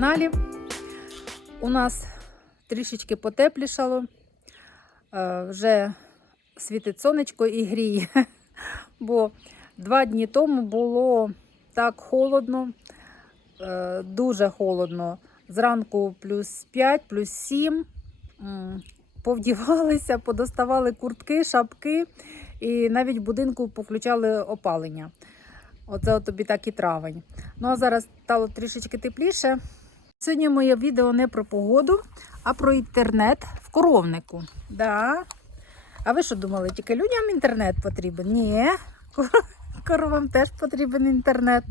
Каналі. У нас трішечки потеплішало. Е, Вже світить сонечко і гріє. Бо два дні тому було так холодно, е, дуже холодно. Зранку плюс 5, плюс 7. Повдівалися, подоставали куртки, шапки і навіть в будинку включали опалення. Оце тобі так і травень. Ну а зараз стало трішечки тепліше. Сьогодні моє відео не про погоду, а про інтернет в коровнику. Да. А ви що думали, тільки людям інтернет потрібен? Ні, коровам теж потрібен інтернет.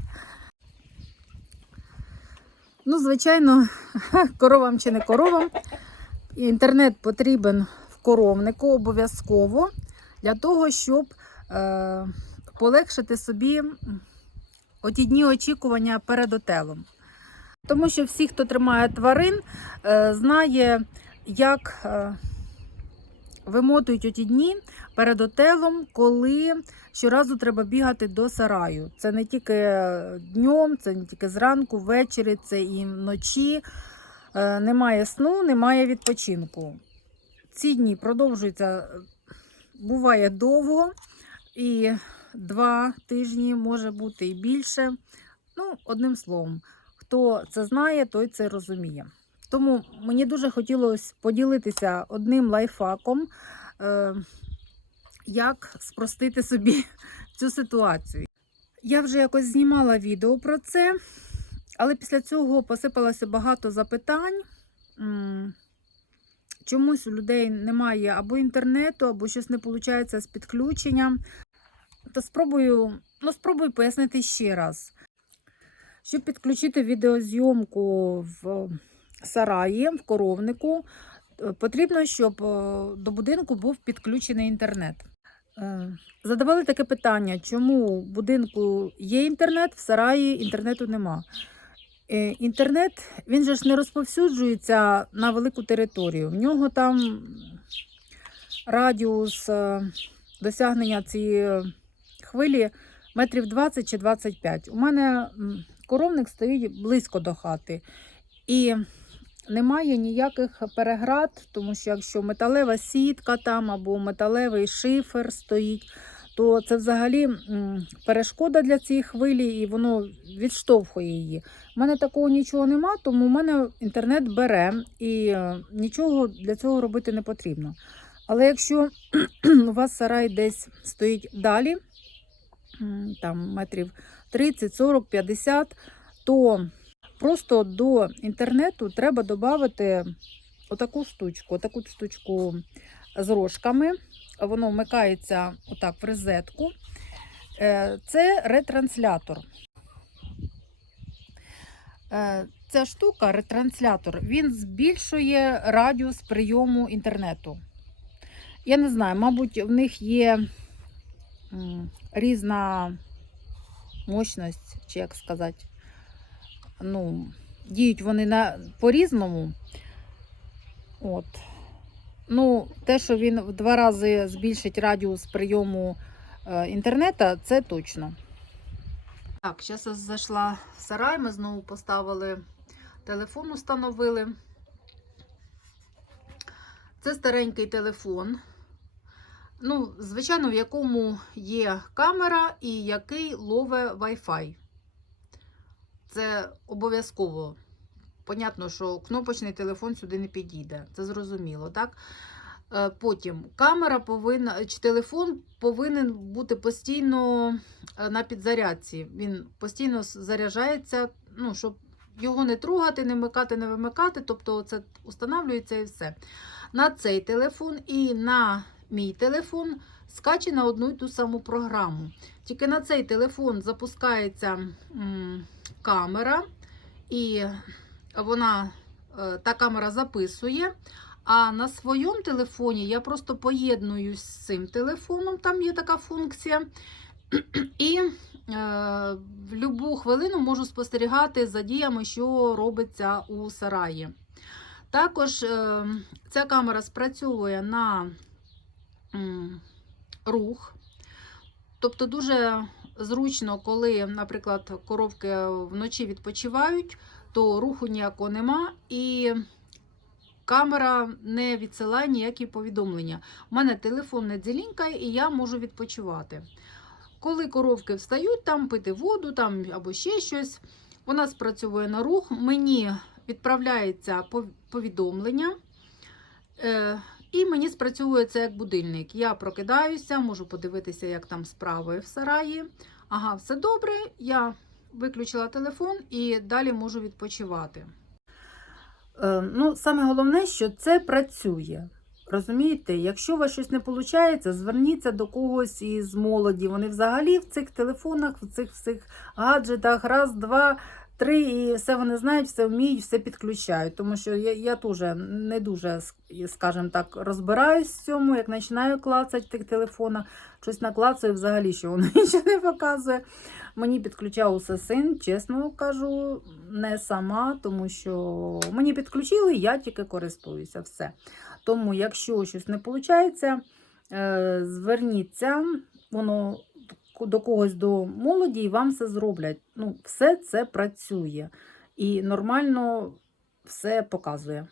Ну, звичайно, коровам чи не коровам. Інтернет потрібен в коровнику обов'язково для того, щоб е, полегшити собі оті дні очікування перед отелом. Тому що всі, хто тримає тварин, е, знає, як е, вимотують оті дні перед отелом, коли щоразу треба бігати до сараю. Це не тільки днем, це не тільки зранку, ввечері, це і вночі. Е, Немає сну, немає відпочинку. Ці дні продовжуються, е, буває довго, і два тижні може бути і більше. Ну, одним словом, хто це знає, той це розуміє. Тому мені дуже хотілося поділитися одним лайфхаком, е, як спростити собі цю ситуацію. Я вже якось знімала відео про це, але після цього посипалося багато запитань. Чомусь у людей немає або інтернету, або щось не виходить з підключенням. То спробую, ну, спробую пояснити ще раз. Щоб підключити відеозйомку в сараї, в коровнику, е, потрібно, щоб е, до будинку був підключений інтернет. Е, Задавали таке питання, чому в будинку є інтернет, в сараї інтернету нема. Е, Інтернет він же ж не розповсюджується на велику територію. В нього там радіус е, досягнення цієї хвилі метрів 20 чи 25. У мене коровник стоїть близько до хати. І немає ніяких переград, тому що якщо металева сітка там або металевий шифер стоїть, то це взагалі перешкода для цієї хвилі, і воно відштовхує її. У мене такого нічого нема, тому в мене інтернет бере і е, нічого для цього робити не потрібно. Але якщо у вас сарай десь стоїть далі, там метрів 30, 40, 50, то просто до інтернету треба додати отаку штучку, отаку штучку з рожками. Воно вмикається отак в розетку. Е, Це ретранслятор. Е, Ця штука, ретранслятор, він збільшує радіус прийому інтернету. Я не знаю, мабуть, в них є різна мощність, чи як сказати. Ну, діють вони на, по-різному. От. Ну, те, що він в два рази збільшить радіус прийому е, інтернету, це точно. Так, зараз я зайшла в сарай, ми знову поставили телефон, установили. Це старенький телефон. Ну, звичайно, в якому є камера і який лове Wi-Fi. Це обов'язково. Понятно, що кнопочний телефон сюди не підійде. Це зрозуміло, так? Е, Потім камера повинна, чи телефон повинен бути постійно е, на підзарядці. Він постійно заряджається, ну, щоб його не трогати, не вмикати, не вимикати. Тобто це встановлюється і все. На цей телефон і на мій телефон скаче на одну й ту саму програму. Тільки на цей телефон запускається камера, і вона, е, та камера записує. А на своєму телефоні я просто поєднуюсь з цим телефоном, там є така функція. І е, в будь-яку хвилину можу спостерігати за діями, що робиться у сараї. Також е, ця камера спрацьовує на рух. Тобто дуже зручно, коли, наприклад, коровки вночі відпочивають, то руху ніякого нема і камера не відсилає ніякі повідомлення. У мене телефон не дзелінькає і я можу відпочивати. Коли коровки встають, там пити воду там, або ще щось, вона спрацьовує на рух, мені відправляється повідомлення. І мені спрацьовує це як будильник. Я прокидаюся, можу подивитися, як там справи в сараї. Ага, все добре. Я виключила телефон і далі можу відпочивати. Е, ну, саме головне, що це працює. Розумієте, якщо у вас щось не виходить, зверніться до когось із молоді. Вони взагалі в цих телефонах, в цих всіх гаджетах, раз, два, три, і все вони знають, все вміють, все підключають. Тому що я, я теж не дуже, скажімо так, розбираюсь в цьому, як починаю клацати в тих телефонах, щось наклацаю взагалі, що воно нічого не показує. Мені підключав усе син, чесно кажу, не сама, тому що мені підключили, я тільки користуюся. Все. Тому, якщо щось не виходить, зверніться, воно до когось до молоді і вам все зроблять. Ну, все це працює і нормально все показує.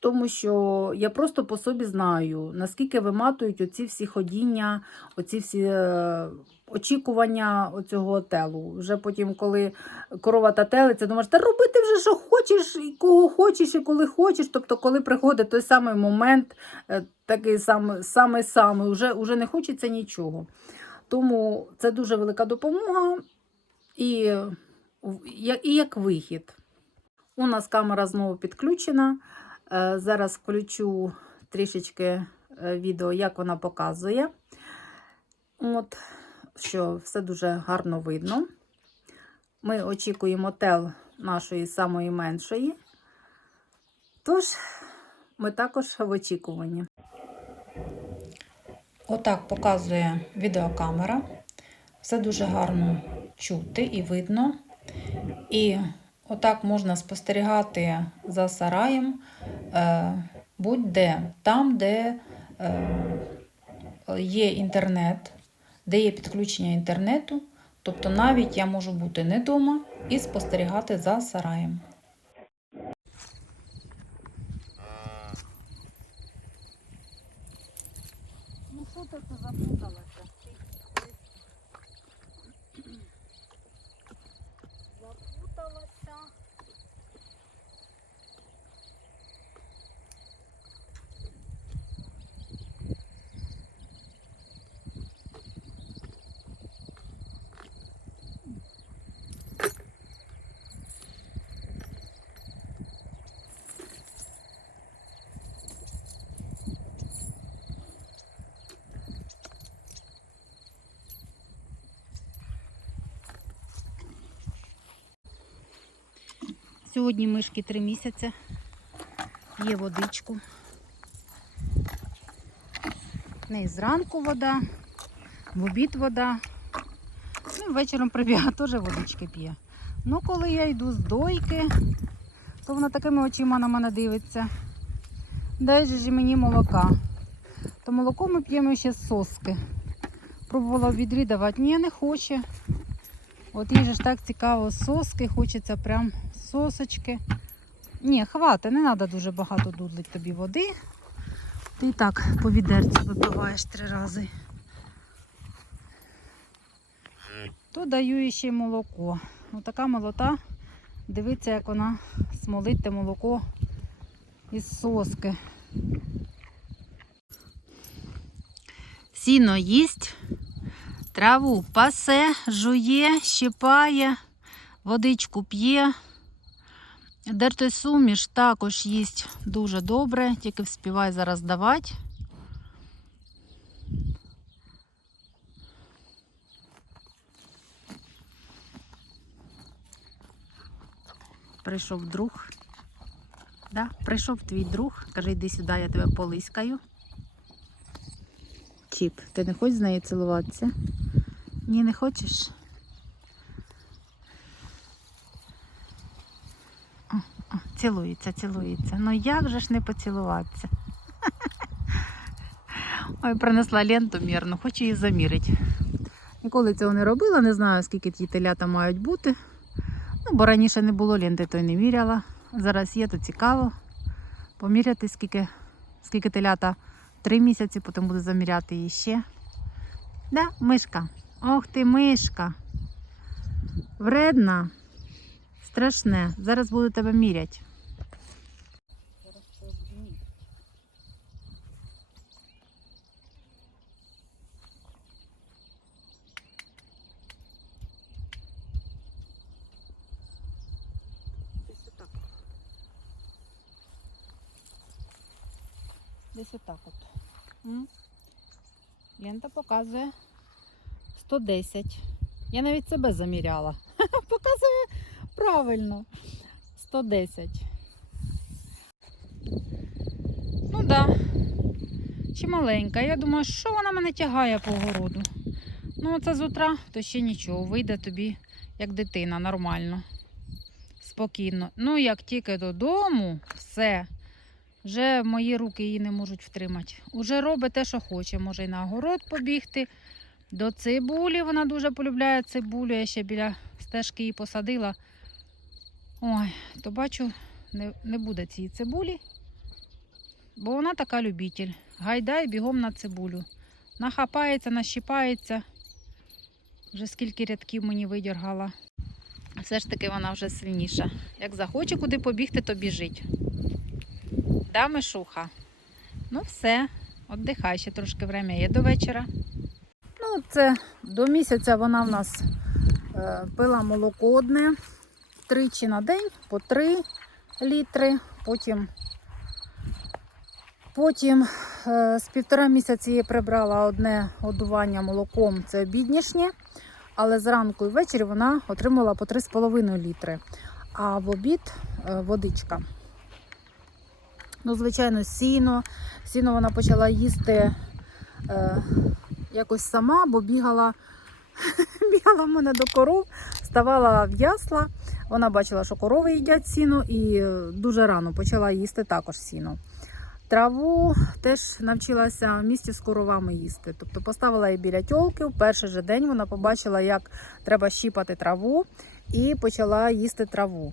Тому що я просто по собі знаю, наскільки виматують оці всі ходіння, оці всі е, очікування оцього отелу. Вже потім, коли корова та телиця, думаєш, та роби вже що хочеш, і кого хочеш, і коли хочеш. Тобто, коли приходить той самий момент, е, такий самий самий, самий вже, вже не хочеться нічого. Тому це дуже велика допомога і, і як вихід. У нас камера знову підключена. Е, Зараз включу трішечки е, відео, як вона показує. От, що все дуже гарно видно. Ми очікуємо тел нашої самої меншої. Тож, ми також в очікуванні. Отак показує відеокамера. Все дуже гарно чути і видно. І отак можна спостерігати за сараєм е, будь-де, там, де е, є інтернет, де є підключення інтернету. Тобто навіть я можу бути не вдома і спостерігати за сараєм. Сьогодні мишки три місяці. Є водичку. В зранку вода, в обід вода. Ну, вечором прибігає, теж водички п'є. Ну, коли я йду з дойки, то вона такими очима на мене дивиться. Дай же мені молока. То молоко ми п'ємо ще з соски. Пробувала в відрі давати, ні, не хоче. От їй ж так цікаво соски, хочеться прям сосочки. Ні, хвати, не треба дуже багато дудлить тобі води. Ти і так по відерцю випиваєш три рази. То даю ще молоко. Ось така молота. Дивіться, як вона смолить те молоко із соски. Сіно їсть, траву пасе, жує, щипає, водичку п'є. Дертий суміш також їсть дуже добре, тільки вспівай зараз давати. Прийшов друг. Да? Прийшов твій друг. Каже, йди сюди, я тебе полискаю. Чіп, ти не хочеш з нею цілуватися? Ні, не хочеш? О, о, цілується, цілується. Ну як же ж не поцілуватися? Ой, принесла ленту мірну, хочу її замірити. Ніколи цього не робила, не знаю, скільки ті телята мають бути. Ну, бо раніше не було ленти, то й не міряла. Зараз є, то цікаво. Поміряти, скільки, скільки телята три місяці, потім буду заміряти її ще. Да, мишка. Ох ти, мишка. Вредна. Страшне. Зараз буду тебе міряти. Десь отак. От. Лента показує 110. Я навіть себе заміряла. Правильно. 110. Ну да. Чи маленька. Я думаю, що вона мене тягає по городу. Ну, це з утра, то ще нічого. Вийде тобі, як дитина, нормально. Спокійно. Ну, як тільки додому, все. Вже мої руки її не можуть втримати. Уже робить те, що хоче. Може і на огород побігти. До цибулі вона дуже полюбляє цибулю. Я ще біля стежки її посадила. Ой, то бачу, не, не буде цієї цибулі, бо вона така любитель. Гайдай бігом на цибулю. Нахапається, нащіпається. Вже скільки рядків мені видергала. Все ж таки вона вже сильніша. Як захоче куди побігти, то біжить. Да, Мишуха? Ну все, віддихай, ще трошки время є до вечора. Ну, це до місяця вона в нас е, пила молоко одне тричі на день по 3 літри. Потім, потім е, з півтора місяці я прибрала одне годування молоком, це обіднішнє. Але зранку і ввечері вона отримала по 3,5 літри. А в обід е, водичка. Ну, звичайно, сіно. Сіно вона почала їсти е, якось сама, бо бігала, бігала в мене до коров, ставала в ясла. Вона бачила, що корови їдять сіно, і е, дуже рано почала їсти також сіно. Траву теж навчилася в місті з коровами їсти. Тобто поставила її біля тьолки. В перший же день вона побачила, як треба щіпати траву, і почала їсти траву.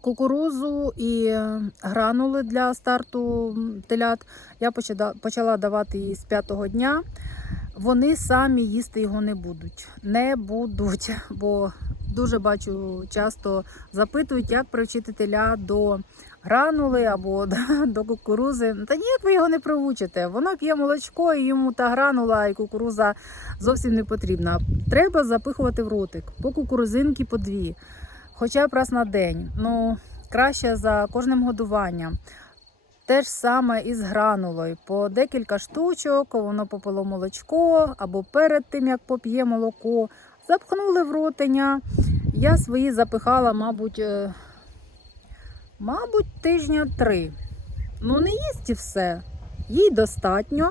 Кукурузу і е, гранули для старту телят я почала, давати їй з п'ятого дня. Вони самі їсти його не будуть. Не будуть, бо дуже бачу, часто запитують, як привчити теля до гранули або до- кукурузи. Та ніяк ви його не привучите. Воно п'є молочко, і йому та гранула і кукуруза зовсім не потрібна. Треба запихувати в ротик по кукурузинки по дві, хоча б раз на день. Ну, краще за кожним годуванням. Те ж саме і з гранулою. По декілька штучок воно попило молочко або перед тим, як поп'є молоко, запхнули в ротиня. Я свої запихала, мабуть, е, мабуть, тижня три. Ну, не їсть і все. Їй достатньо.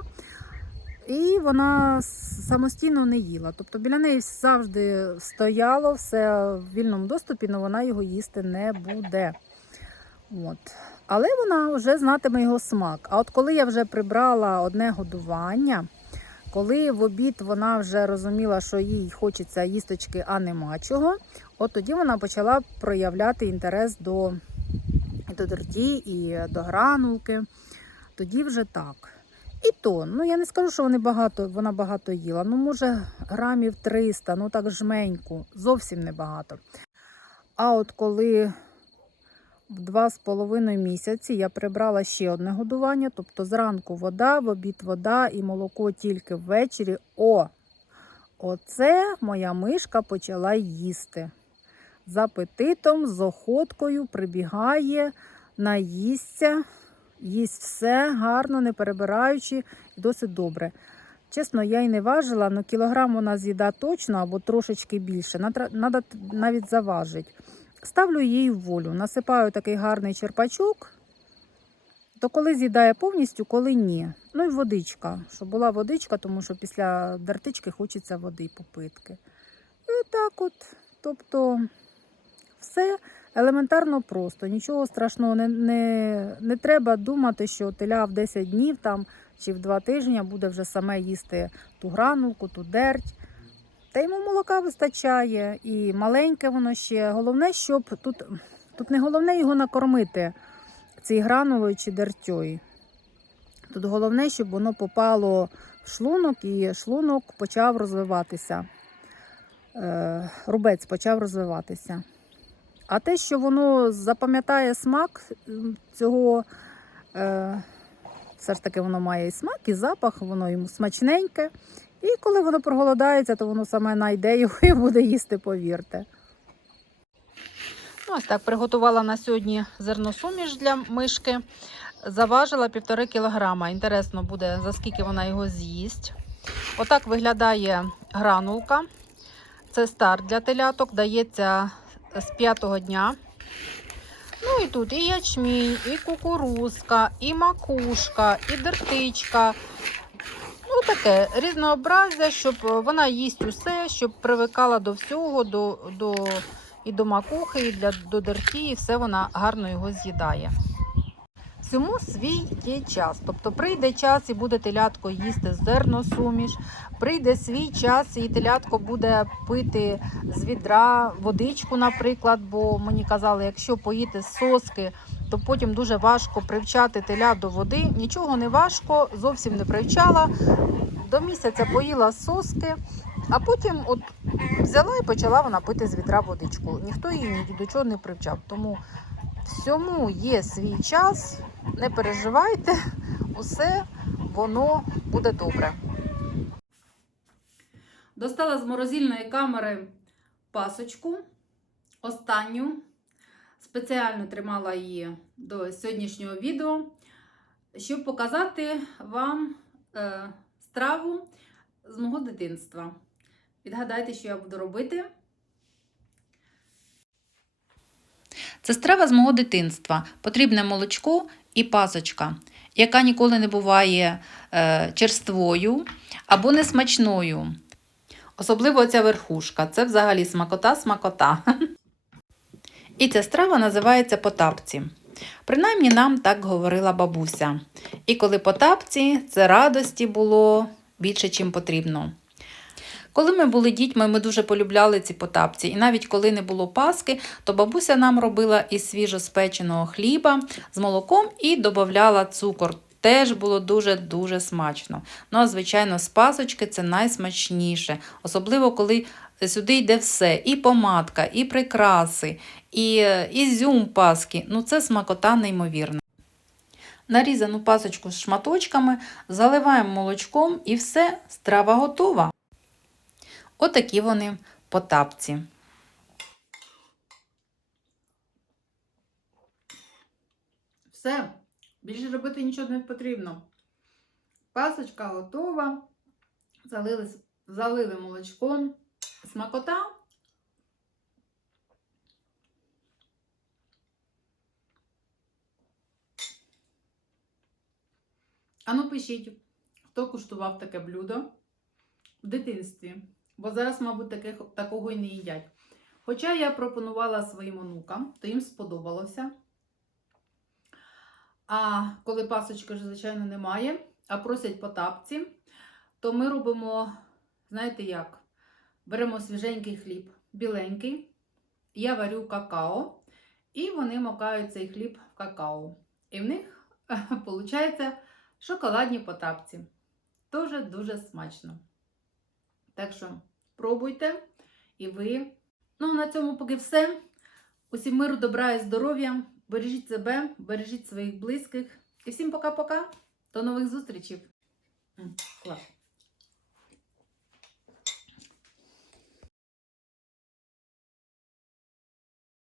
І вона самостійно не їла. Тобто біля неї завжди стояло все в вільному доступі, але вона його їсти не буде. От. Але вона вже знатиме його смак. А от коли я вже прибрала одне годування, коли в обід вона вже розуміла, що їй хочеться їсточки, а нема чого, от тоді вона почала проявляти інтерес до, до дерті, і до гранулки. Тоді вже так. І то, ну я не скажу, що вони багато, вона багато їла. Ну, може, грамів 300, ну так жменьку, зовсім небагато. А от коли в два з половиною місяці я прибрала ще одне годування, тобто зранку вода, в обід вода і молоко тільки ввечері. О! Оце моя мишка почала їсти. З апетитом, з охоткою прибігає, наїсться, їсть все гарно, не перебираючи, і досить добре. Чесно, я й не важила, але кілограм вона з'їда точно або трошечки більше. Треба навіть заважити. Ставлю їй в волю, насипаю такий гарний черпачок, то коли з'їдає повністю, коли ні. Ну і водичка, щоб була водичка, тому що після дартички хочеться води попитки. І отак от, тобто все елементарно просто, нічого страшного не, не, не треба думати, що теля в 10 днів там, чи в 2 тижні буде вже саме їсти ту гранулку, ту дерть. Та йому молока вистачає, і маленьке воно ще. Головне, щоб тут, тут не головне його накормити цією гранулою чи дертьою. Тут головне, щоб воно попало в шлунок і шлунок почав розвиватися. Е, Рубець почав розвиватися. А те, що воно запам'ятає смак цього, е, все ж таки воно має і смак, і запах, воно йому смачненьке. І коли воно проголодається, то воно саме найде його і буде їсти, повірте. Ну, Ось так приготувала на сьогодні зерносуміш для мишки. Заважила півтори кілограма. Інтересно буде, за скільки вона його з'їсть. Отак виглядає гранулка. Це старт для теляток, дається з п'ятого дня. Ну і тут і ячмінь, і кукурузка, і макушка, і дертичка. Ну, таке різнообразя, щоб вона їсть усе, щоб привикала до всього, до, до, і до макухи, і для, до дерті, і все вона гарно його з'їдає. Всьому свій є час. Тобто прийде час і буде телятко їсти зерносуміш, прийде свій час і телятко буде пити з відра водичку, наприклад, бо мені казали, якщо поїти з соски, то потім дуже важко привчати теля до води. Нічого не важко, зовсім не привчала. До місяця поїла соски, а потім от взяла і почала вона пити з відра водичку. Ніхто її ні до чого не привчав. Тому всьому є свій час. Не переживайте, усе воно буде добре. Достала з морозильної камери пасочку, останню. Спеціально тримала її до сьогоднішнього відео, щоб показати вам е, страву з мого дитинства. Відгадайте, що я буду робити. Це страва з мого дитинства. Потрібне молочко і пасочка, яка ніколи не буває е, черствою або несмачною. Особливо ця верхушка. Це взагалі смакота-смакота. І ця страва називається потапці. Принаймні нам так говорила бабуся. І коли потапці, це радості було більше, чим потрібно. Коли ми були дітьми, ми дуже полюбляли ці потапці. І навіть коли не було паски, то бабуся нам робила із свіжоспеченого хліба з молоком і додавала цукор. Теж було дуже-дуже смачно. Ну, а звичайно, з пасочки це найсмачніше, особливо коли сюди йде все: і помадка, і прикраси, і е, ізюм паски. Ну, це смакота неймовірна. Нарізану пасочку з шматочками заливаємо молочком і все, страва готова. Отакі вони потапці. Все, більше робити нічого не потрібно. Пасочка готова. Залили, залили молочком. Смакота. Ану, пишіть, хто куштував таке блюдо в дитинстві. Бо зараз, мабуть, таких, такого і не їдять. Хоча я пропонувала своїм онукам, то їм сподобалося. А коли пасочки вже, звичайно, немає, а просять по тапці, то ми робимо, знаєте як? Беремо свіженький хліб, біленький, я варю какао, і вони макають цей хліб в какао. І в них виходить шоколадні потапці. Дуже дуже смачно. Так що пробуйте і ви. Ну, на цьому поки все. Усім миру, добра і здоров'я. Бережіть себе, бережіть своїх близьких. І всім пока-пока. До нових зустрічей. Клас.